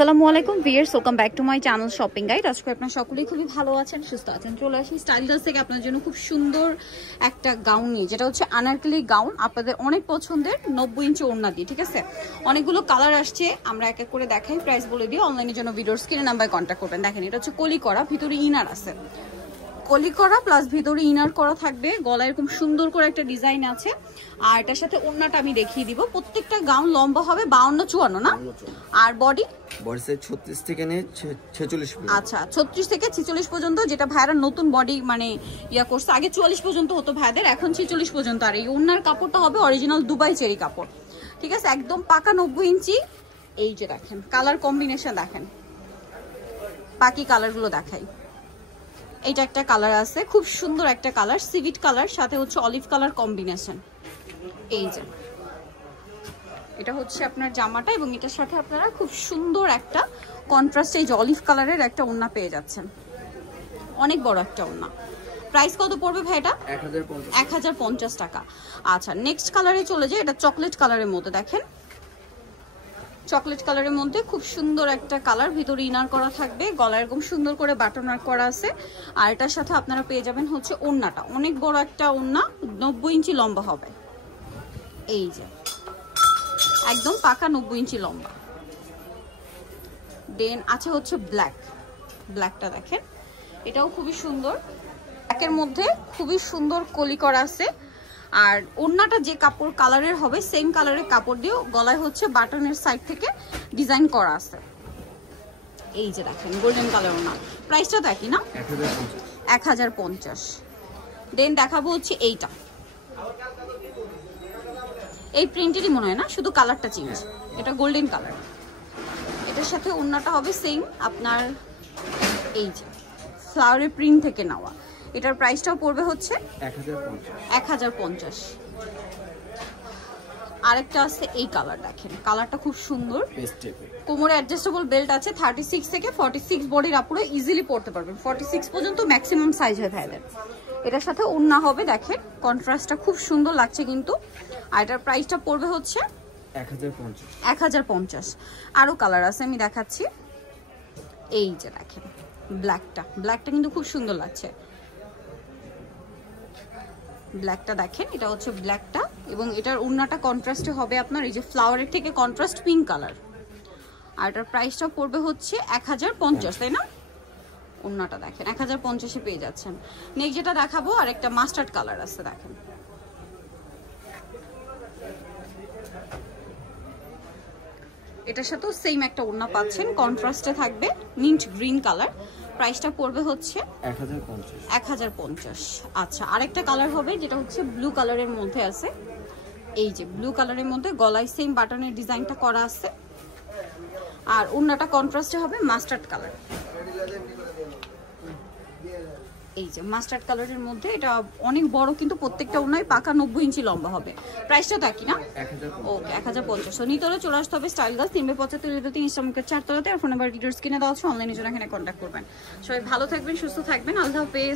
আসসালামু আলাইকুম viewers, welcome back to my channel shopping guide. আজকে আপনারা সকলেই খুবই ভালো আছেন, সুস্থ আছেন। চলে আসি স্টাইলস থেকে আপনাদের জন্য খুব সুন্দর একটা গাউন নিয়ে, যেটা হচ্ছে আনারকলি গাউন, আপনাদের অনেক পছন্দের 90 ইঞ্চি ওড়না দিয়ে। ঠিক আছে, অনেকগুলো কালার আসছে, আমরা এক এক করে দেখাই, প্রাইস বলে দিই। অনলাইনের জন্য ভিডিওর স্ক্রিনে নাম্বারে কন্ট্যাক্ট করবেন। দেখেন, এটা হচ্ছে কলি করা, ভিতরে ইনার আছে, কলি করা প্লাস ভিতরে ইনার করা থাকবে। গলায় এরকম সুন্দর করে একটা ডিজাইন আছে, আর এটার সাথে ওড়নাটা আমি দেখিয়ে দিব। প্রত্যেকটা গাউন লম্বা হবে 52-54 না, আর বডি বডি 36 থেকে নিয়ে 46 পর্যন্ত। আচ্ছা, 36 থেকে 46 পর্যন্ত, যেটা ভাইরা নতুন বডি মানে ইয়া করছে। আগে 44 পর্যন্ত হতো ভাইদের, এখন 46 পর্যন্ত। আর এই ওড়নার কাপড়টা হবে অরিজিনাল দুবাই চেরি কাপড়। ঠিক আছে, একদম পাকা 90 ইঞ্চি। এই যে দেখেন কালার কম্বিনেশন, দেখেন বাকি কালারগুলো দেখাই। এইটা একটা কালার আছে, খুব সুন্দর একটা কালার, সিভিট কালার, সাথে হচ্ছে অলিভ কালার কম্বিনেশন। এই যে এটা হচ্ছে আপনার জামাটা, এবং এটার সাথে আপনারা খুব সুন্দর একটা কন্ট্রাস্ট এই যে অলিভ কালারের একটা ওড়না পেয়ে যাচ্ছেন, অনেক বড় একটা ওড়না। প্রাইস কত পড়বে ভাই এটা? 1050 টাকা। আচ্ছা, নেক্সট কালারে চলে যায়। এটা চকলেট কালারের মধ্যে, দেখেন চকলেট কালারের মধ্যে খুব সুন্দর একটা কালার, ভিতরে ইনার করা থাকবে, গলা এরকম সুন্দর করে বাটন ওয়ার্ক করা আছে। আর এটার সাথে আপনারা পেয়ে যাবেন হচ্ছে ওড়নাটা, অনেক বড় একটা ওড়না, 90 ইঞ্চি লম্বা হবে। এই যে একদম পাকা 90 ইঞ্চি লম্বা। দেন আছে হচ্ছে ব্ল্যাক, ব্ল্যাকটা দেখেন, এটাও খুবই সুন্দর, ব্ল্যাকের মধ্যে খুবই সুন্দর কলি করা আছে। আর ওড়নাটা যে কাপড় কালারের হবে সেম কালারের কাপড় দিয়েও গলায় হচ্ছে বাটনের সাইড থেকে ডিজাইন করা আছে। এই যে দেখেন গোল্ডেন কালার ওড়না, প্রাইসটা তো একই না, 1050। দেন দেখাবো হচ্ছে এইটা, এই প্রিন্টেরই মনে হয় না, শুধু কালারটা চেঞ্জ। এটা গোল্ডেন কালার, এটার সাথে ওড়নাটা হবে সেম আপনার এই যে ফ্লাওয়ারের প্রিন্ট থেকে নেওয়া। এটার প্রাইসটাও পড়বে হচ্ছে 1050। আরেকটা আছে এই কালার, দেখেন কালারটা খুব সুন্দর, কোমরে অ্যাডজাস্টেবল বেল্ট আছে, 36 থেকে 46 বডির আপুরে ইজিলি পরতে পারবেন, 46 পর্যন্ত ম্যাক্সিমাম সাইজ হয় ভাইদের। এটার সাথে ওড়না হবে, দেখেন কন্ট্রাস্টটা খুব সুন্দর লাগছে কিন্তু। আর এটার প্রাইসটা পড়বে হচ্ছে 1050। আরো কালার আছে, আমি দেখাচ্ছি। এই যে দেখেন ব্ল্যাকটা, ব্ল্যাকটা কিন্তু খুব সুন্দর লাগছে, ব্ল্যাকটা দেখেন, এটা হচ্ছে ব্ল্যাকটা, এবং এটার ওড়নাটা কন্ট্রাস্টে হবে আপনার এই যে ফ্লাওয়ারের থেকে কন্ট্রাস্ট পিঙ্ক কালার। আর এটার প্রাইসটা পড়বে হচ্ছে 1050, তাই না? ওড়নাটা দেখেন 1050-এ পেয়ে যাচ্ছেন। নেক্সট যেটা দেখাবো, আর একটা মাস্টার্ড কালার আছে, দেখেন এটার সাথেও সেম একটা ওড়না পাচ্ছেন, কন্ট্রাস্টে থাকবে মিন্ট গ্রিন কালার। প্রাইসটা পড়বে হচ্ছে 1050। আচ্ছা, আরেকটা কালার হবে যেটা হচ্ছে ব্লু কালারের মধ্যে আছে। এই যে ব্লু কালারের মধ্যে গলায় সেম বাটনের ডিজাইনটা করা আছে, আর ওড়নাটা কন্ট্রাস্টে হবে মাস্টার্ড কালার। এই যে মাস্টার্ড কালারের মধ্যে, এটা অনেক বড় কিন্তু প্রত্যেকটা ওড়নায় পাকা 90 ইঞ্চি লম্বা হবে। প্রাইসটা তো একই না? ওকে, 1050। তো নিতলে চলে আসতে হবে স্টাইল গার্লস 375 ইনস্টাগ্রামের 4 তলাতে, আর ফোন নাম্বার ডিটেইলস কিনে দেওয়া আছে। অনলাইনে জন্য এখানে কন্ট্যাক্ট করবেন। সবাই ভালো থাকবেন, সুস্থ থাকবেন, আল্লাহ হাফেজ।